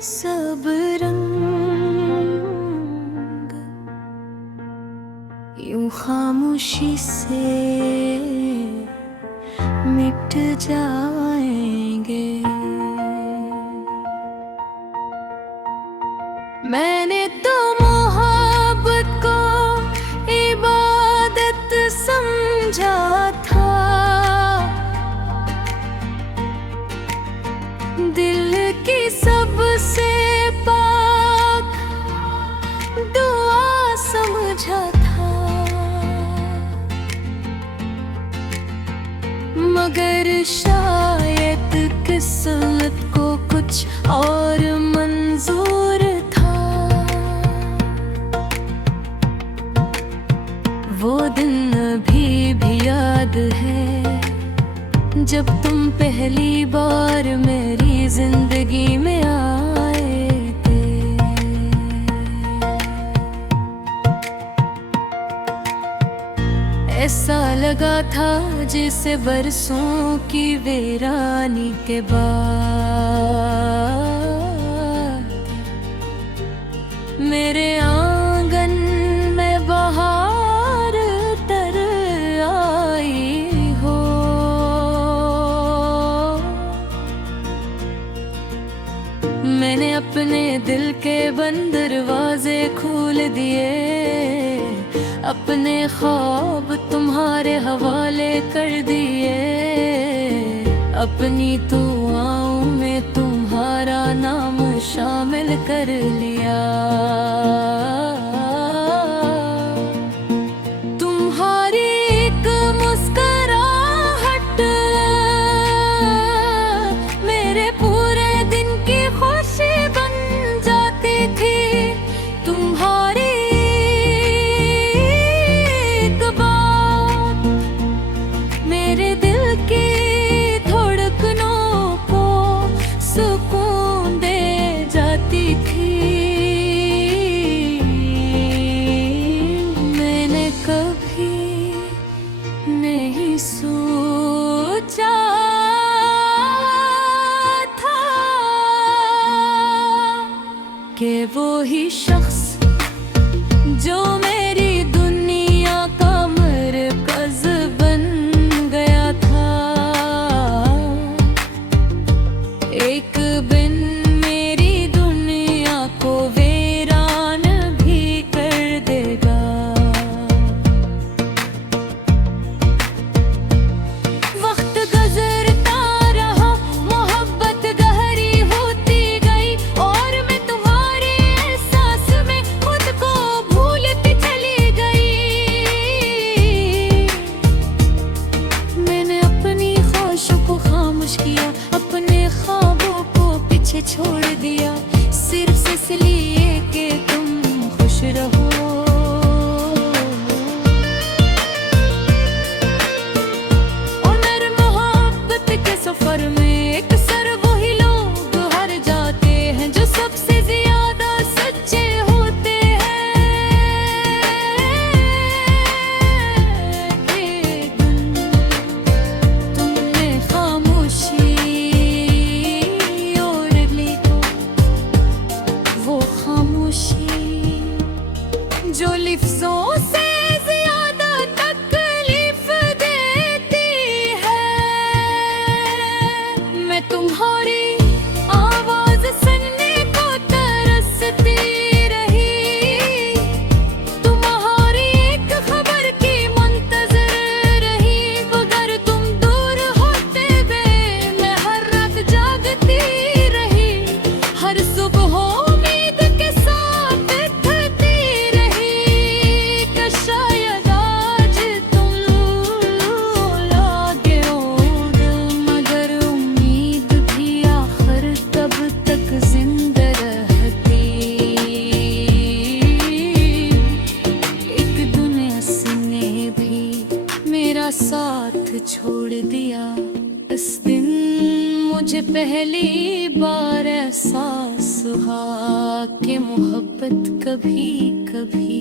सब रंग यूं खामोशी से मिट जाएंगे। मैंने तो मोहब्बत को इबादत समझा था, दिल की सबसे पाक दुआ समझा था। मगर शायद किस्मत को कुछ और मंजूर था। वो दिन अभी भी याद है जब तुम पहली बार मेरी जिंदगी में आए थे। ऐसा लगा था जैसे बरसों की वीरानी के बाद मेरे आंगन में बहार तर आई हो। मैंने अपने दिल के बंद दरवाजे खोल दिए, अपने ख्वाब तुम्हारे हवाले कर दिए। अपनी दुआओं में तुम्हारा नाम शामिल कर लिया। तुम्हारी एक मुस्कुराहट मेरे पूरे दिन की खुशी बन जाती थी। तुम्हारी एक बात मेरे दिल की धड़कनों को सुकून दे जाती थी। मैंने कभी नहीं सोचा था कि वो ही शख्स जो मेरी दुनिया का मरकज़ बन गया था, एक बिन मेरी दुनिया को वीरान भी कर देगा। वक्त गुजरता रहा, मोहब्बत गहरी होती गई और मैं तुम्हारे एहसास में खुद को भूलती चली गई। मैंने अपनी ख्वाहिशों को खामोश किया, अपने ख्वाबों को पीछे छोड़ दिया, सिर्फ इसलिए कि तुम खुश रहो। और मोहब्बत के सफर में अक्सर वही लोग हार जाते हैं जो सबसे ज्यादा सच्चे होते हैं। एक दिन तुमने खामोशी और ली, वो खामोशी जो लफ्ज़ों से ज्यादा तकलीफ देती है। मैं तुम्हारी आवाज सुनने को तरसती रही, तुम्हारी एक खबर की मुंतजर रही। मगर तुम दूर होते गए, मैं हर रात जागती रही, हर सुबह उम्मीद के साथ थकती रही कि शायद आज तुम लागे होगे। मगर उम्मीद भी आखिर तब तक जिंदा रहती। एक दुनिया ने भी मेरा साथ छोड़ दिया। इस दिन मुझे पहली बार एहसास हुआ कि मोहब्बत कभी कभी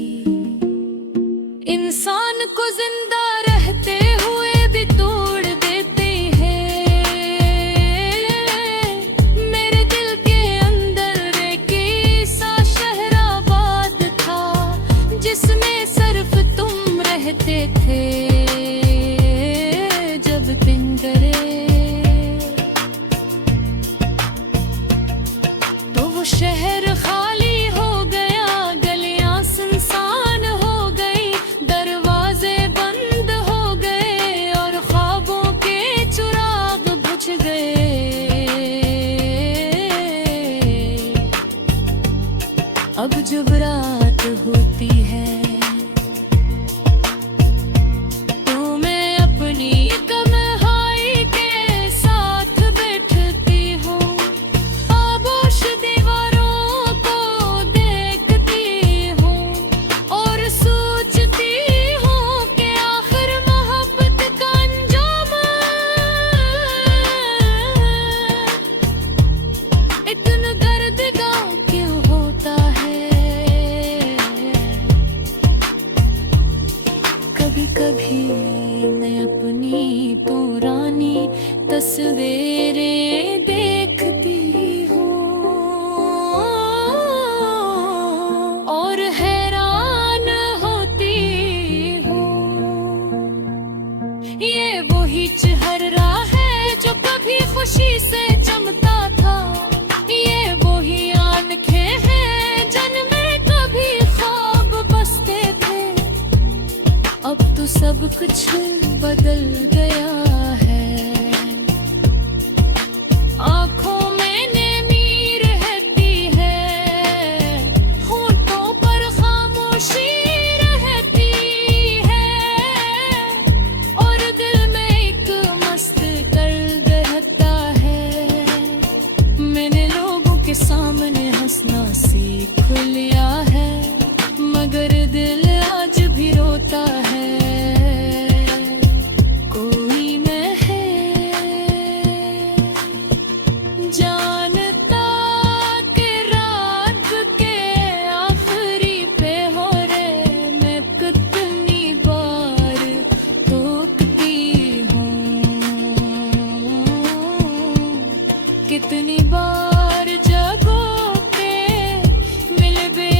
इंसान को जिंदा रहते हुए भी तोड़ देते हैं। मेरे दिल के अंदर शहर खाली हो गया, गलियां सुनसान हो गई, दरवाजे बंद हो गए और ख्वाबों के चिराग बुझ गए। अब जब रात होती है कभी मैं अपनी पुरानी तस्वीरें देखती हूँ और हैरान होती हूँ। ये वही चेहरा है जो कभी खुशी से चमकता था, ये वही आंखें हैं जिनमें कभी ख्वाब बसते थे। अब तो सब कुछ बदल गया है, आंखों में नमी रहती है, होठों पर खामोशी रहती है और दिल में एक मस्त दर्द रहता है। मैंने लोगों के सामने हंसना सीख लिया है, मगर दिल आज भी रोता है। कोई मैं है जानता कि रात के आखिरी पे हो रे मैं कितनी बार टूटती हूँ, कितनी बार जगों पे मिलबे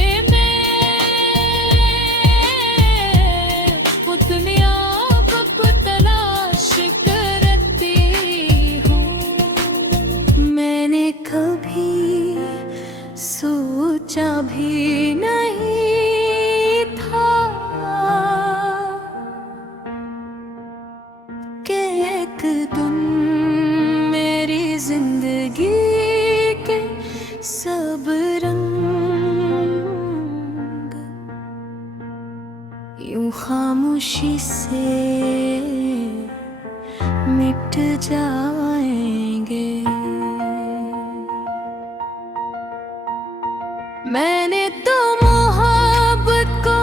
कभी सोचा भी नहीं था कि एक दिन मेरी जिंदगी के सब रंग यूं खामोशी से मिट जाएंगे। मैंने तो मोहब्बत को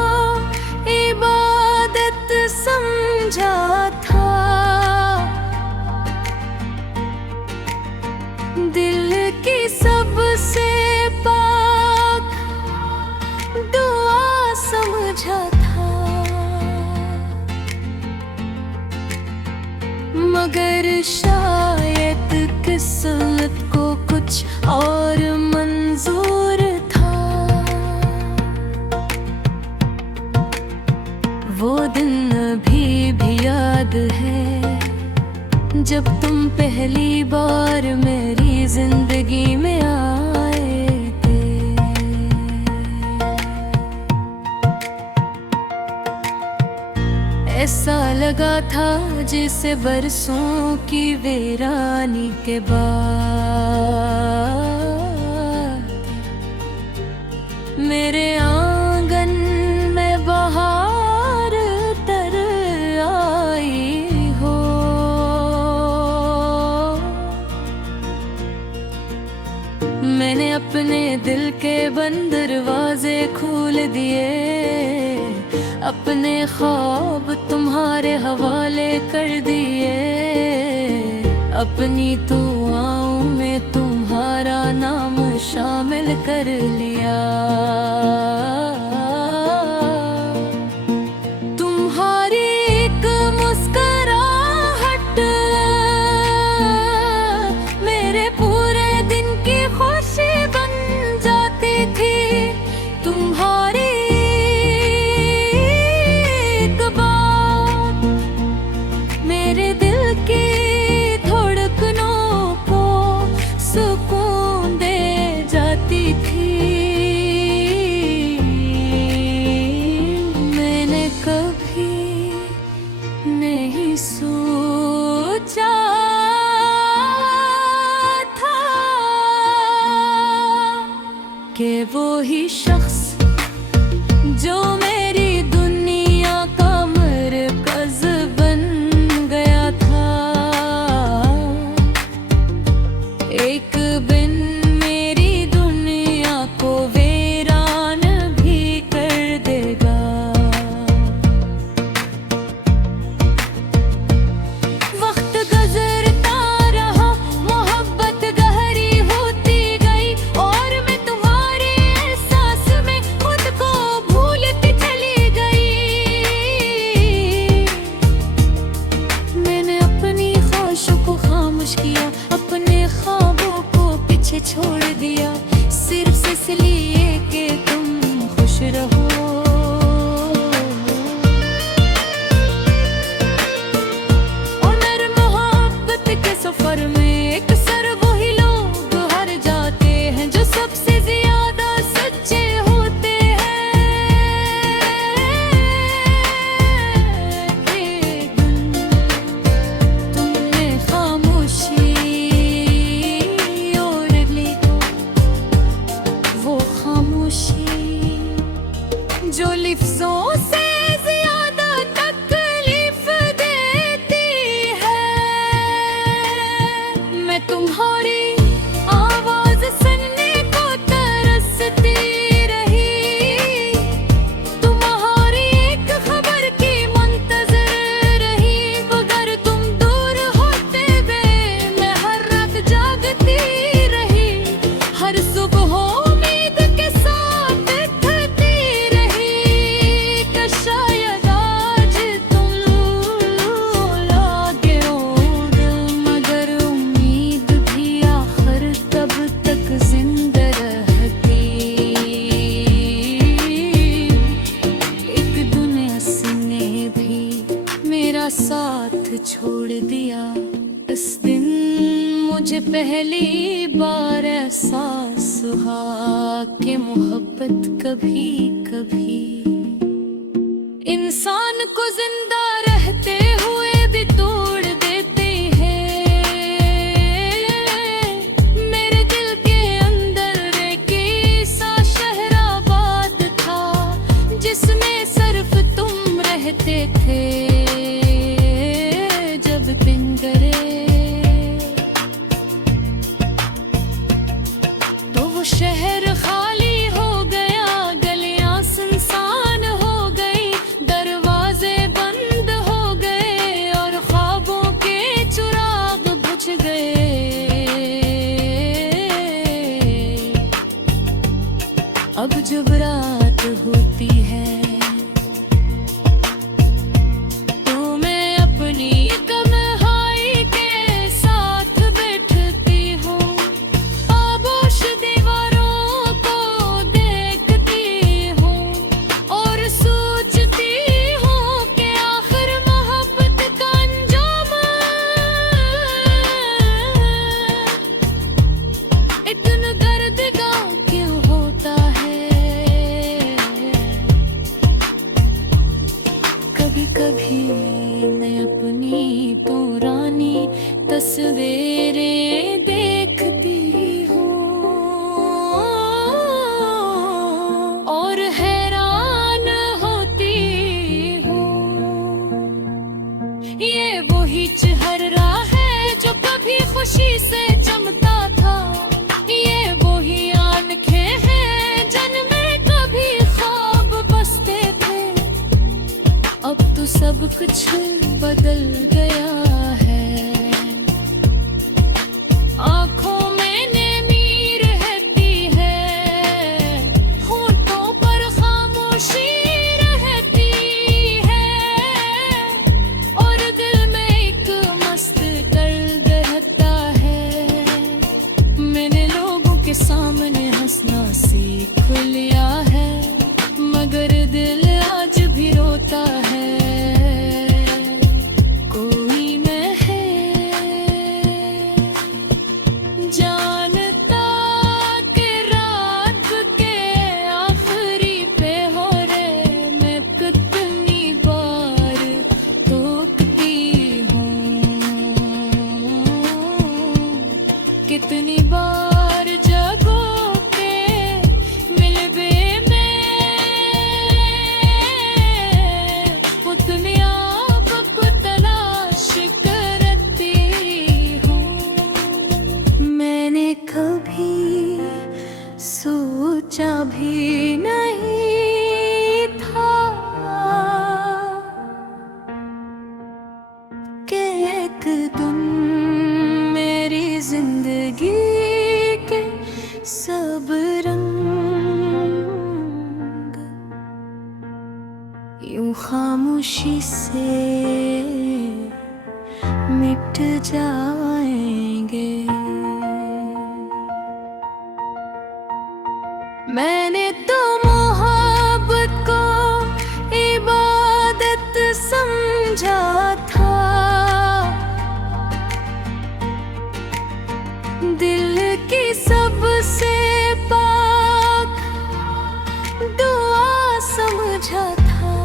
इबादत समझा था, दिल की सबसे पाक दुआ समझा था, मगर शायद किस्मत को कुछ और मंजूर था। वो दिन अभी भी याद है जब तुम पहली बार मेरी जिंदगी में आए थे। ऐसा लगा था जैसे बरसों की वीरानी के बाद मेरे आंगन में बहार तर आई हो। मैंने अपने दिल के बंद दरवाजे खोल दिए, अपने ख्वाब तुम्हारे हवाले कर दिए, अपनी दुआओं में तुम्हारा नाम शामिल कर लिया। तुम्हारी एक मुस्कुराहट मेरे पूरे दिन की खुशी बन जाती थी, तुम्हारी एक बात मेरे दिल की धड़कनों को सुकून दे जाती थी। के वो ही शख्स जो मेरी दुनिया का मरकज़ बन गया था, एक बिन मेरी दुनिया को वीरान भी कर देगा। वक्त गुजरता रहा, मोहब्बत गहरी होती गई और मैं तुम्हारे एहसास में खुद को भूलती चली गई। मैंने अपनी ख्वाहिशों को खामोश किया, अपने ख्वाबों को पीछे छोड़ दिया, सिर्फ इसलिए कि तुम खुश रहो। और मोहब्बत के सफर में अक्सर वही लोग हार जाते हैं जो सबसे ज्यादा सच्चे होते हैं। एक दिन तुमने खामोशी और ली, वो खामोशी जो लफ्ज़ों से ज्यादा तकलीफ देती है। मैं तुम्हारी आवाज सुनने को तरसती रही, तुम्हारी एक खबर की मुंतज़र रही, मगर तुम दूर होते गए मैं हर रात जागती रही, हर सुबह उम्मीद के साथ थकती रही कि शायद आज तुम लागे होग, मगर उम्मीद भी आखिर तब तक जिंदा रहती। एक दिन उसने भी मेरा साथ छोड़ दिया, इस दिन मुझे पहली बार एहसास हुआ कि मोहब्बत कभी कभी इंसान को जिंदा रहते हुए भी तोड़ देते हैं। मेरे दिल के अंदर एक ऐसा शहराबाद था जिसमें सिर्फ तुम रहते थे जब दिन करे। तो वो शहर खाली हो गया, गलियां सुनसान हो गई, दरवाजे बंद हो गए और ख्वाबों के चिराग बुझ गए। अब जब रात होती है तो मैं अपनी तन्हाई के साथ बैठती हूँ, आबोश दीवारों को देखती हूँ और सोचती हूँ कि आखिर मोहब्बत का अंजाम इतना दर्दनाक क्यों होता है। कभी कभी मैं अपनी पुरानी तस्वीरें देखती हूँ और हैरान होती हूँ, ये वही चेहरा है जो कभी खुशी से चमकता था, ये वही आंखें हैं जिनमें कभी ख्वाब बसते थे। अब तो सब कुछ बदल गया है, आँखों में नमी रहती है, होठों पर खामोशी रहती है और दिल में एक मस्त दर्द रहता है। मैंने लोगों के सामने हंसना सीख लिया है, मगर दिल आज भी रोता है। कोई मैं है जानता कि रात के आखिरी पे हो रे मैं कितनी बार टोकती हूँ, कितनी बार जगों पे सोचा भी नहीं था कि एक दिन मेरी जिंदगी के सब रंग यूं खामोशी से मिट जाएंगे। मैंने तो मोहब्बत को इबादत समझा था, दिल की सबसे पाक दुआ समझा था,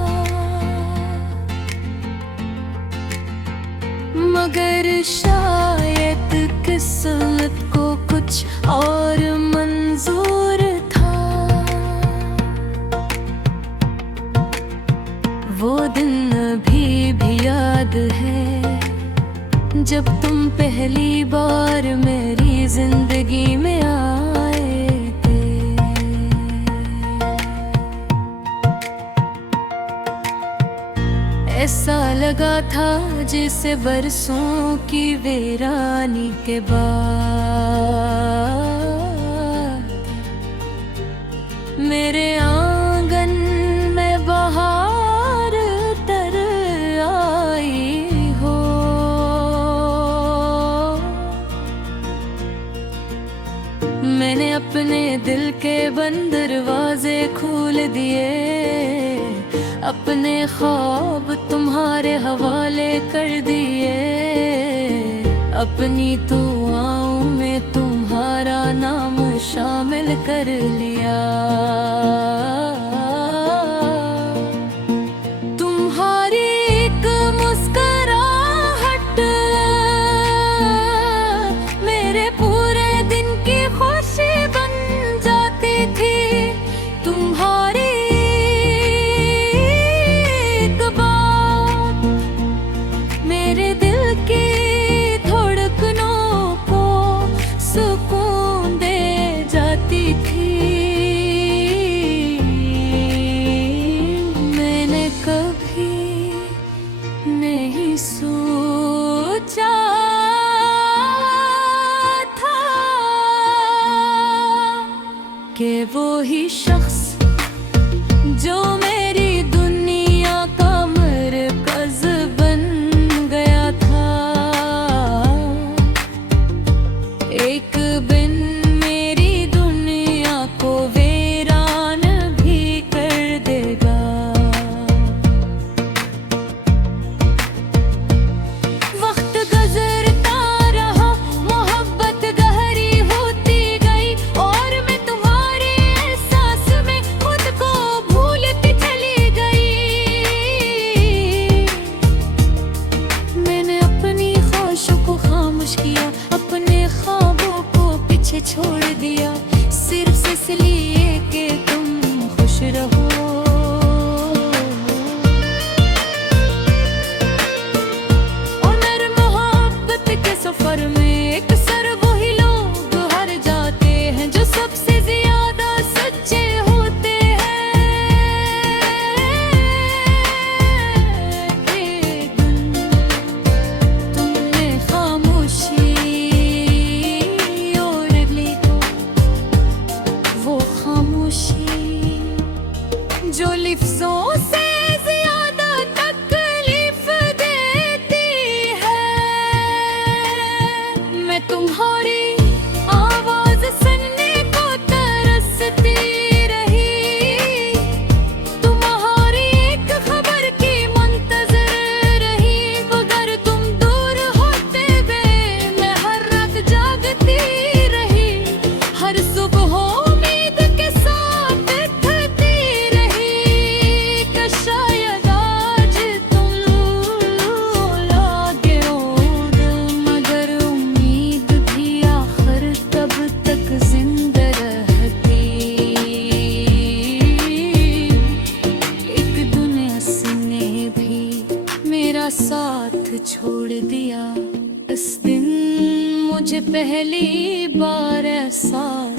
मगर शायद किस्मत को कुछ और मंजूर था। वो दिन अभी भी याद है जब तुम पहली बार मेरी जिंदगी में आए थे। ऐसा लगा था जैसे बरसों की वीरानी के बाद मेरे आंगन में बहार तर आई हो। मैंने अपने दिल के बंद दरवाजे खोल दिए, अपने ख्वाब तुम्हारे हवाले कर दिए, अपनी दुआओं में तुम्हारा नाम शामिल कर लिया। तुम्हारी एक मुस्कुराहट मेरे पूरे दिन की खुशी बन जाती थी। तुम्हारी एक बात मेरे दिल की धड़कनों को सुकून दे जाती थी। मैंने कभी नहीं सोचा था कि वो ही शख्स जो मेरी दुनिया का मरकज़ बन गया था, एक दिन मेरी दुनिया को वीरान भी कर देगा। वक्त गुजरता रहा, मोहब्बत गहरी होती गई और मैं तुम्हारे एहसास में खुद को भूलती चली गई। मैंने अपनी ख्वाहिशों को खामोश किया, अपने ख्वाबों को पीछे छोड़ दिया, सिर्फ इसलिए कि तुम खुश रहो। और मोहब्बत के सफर में एक सर वही लोग हार जाते हैं जो सबसे ज्यादा सच्चे होते हैं। एक दिन तुमने खामोशी ओढ़ ली, वो खामोशी जो लफ्ज़ों से ज्यादा तकलीफ देती है।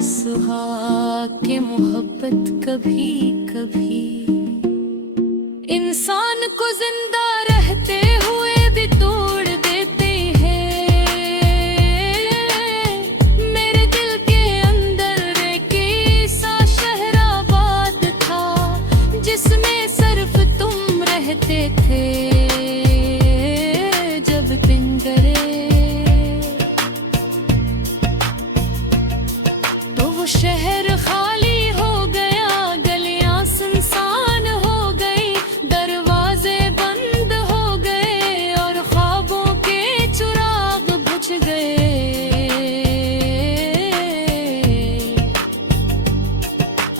सुहाग के मोहब्बत कभी कभी इंसान को जिंदा रहते हुए भी तोड़ देते हैं। मेरे दिल के अंदर एक ऐसा शहराबाद था जिसमें सिर्फ तुम रहते थे जब दिन करे। तो वो शहर खाली हो गया, गलियां सुनसान हो गई, दरवाजे बंद हो गए और ख्वाबों के चिराग बुझ गए।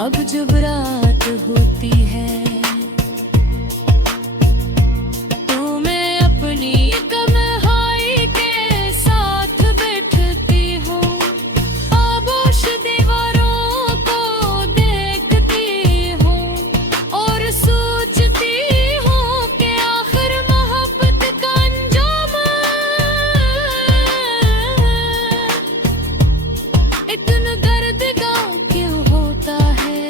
अब जब रात होती है तो मैं अपनी तन्हाई के साथ बैठती हूँ, आबोश दीवारों को देखती हूँ और सोचती हूँ कि आखिर मोहब्बत का अंजाम इतना दर्दनाक क्यों होता है।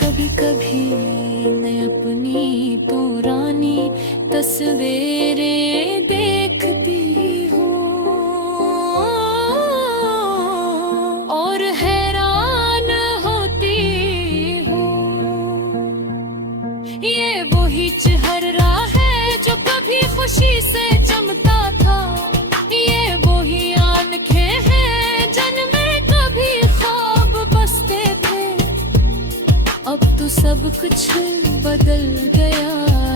कभी कभी मैं अपनी पुरानी तस्वीरें देखती हूँ और हैरान होती हूँ। ये वही चेहरा है जो कभी खुशी से चमकता था, ये वही आंखें हैं जिनमें कभी ख्वाब बसते थे। अब तो सब कुछ बदल गया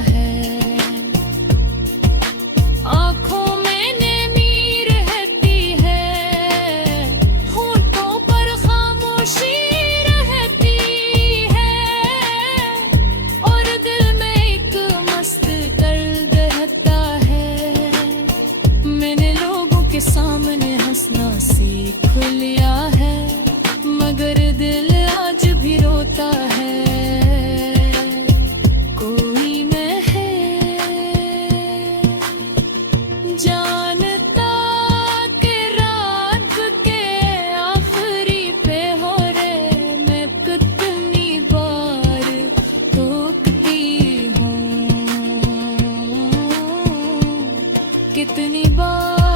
है, आंखों में नमी रहती है, होठों पर खामोशी रहती है और दिल में एक मस्त दर्द रहता है। मैंने लोगों के सामने हंसना सीख लिया है, मगर दिल आज भी रोता है। कोई मैं है जानता कि रात के आखिरी पे हो रे मैं कितनी बार टूटती हूँ, कितनी बार